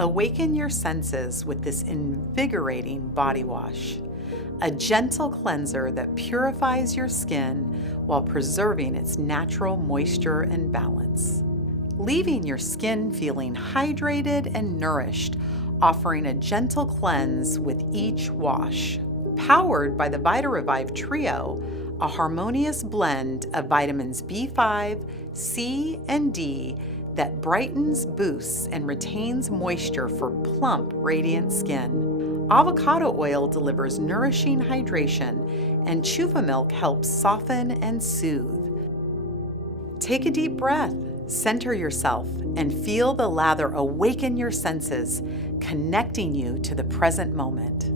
Awaken your senses with this invigorating body wash, a gentle cleanser that purifies your skin while preserving its natural moisture and balance, leaving your skin feeling hydrated and nourished, offering a gentle cleanse with each wash. Powered by the Vitarevive Trio, a harmonious blend of vitamins B5, C, and D that brightens, boosts, and retains moisture for plump, radiant skin. Avocado oil delivers nourishing hydration, and Chufa milk helps soften and soothe. Take a deep breath, center yourself, and feel the lather awaken your senses, connecting you to the present moment.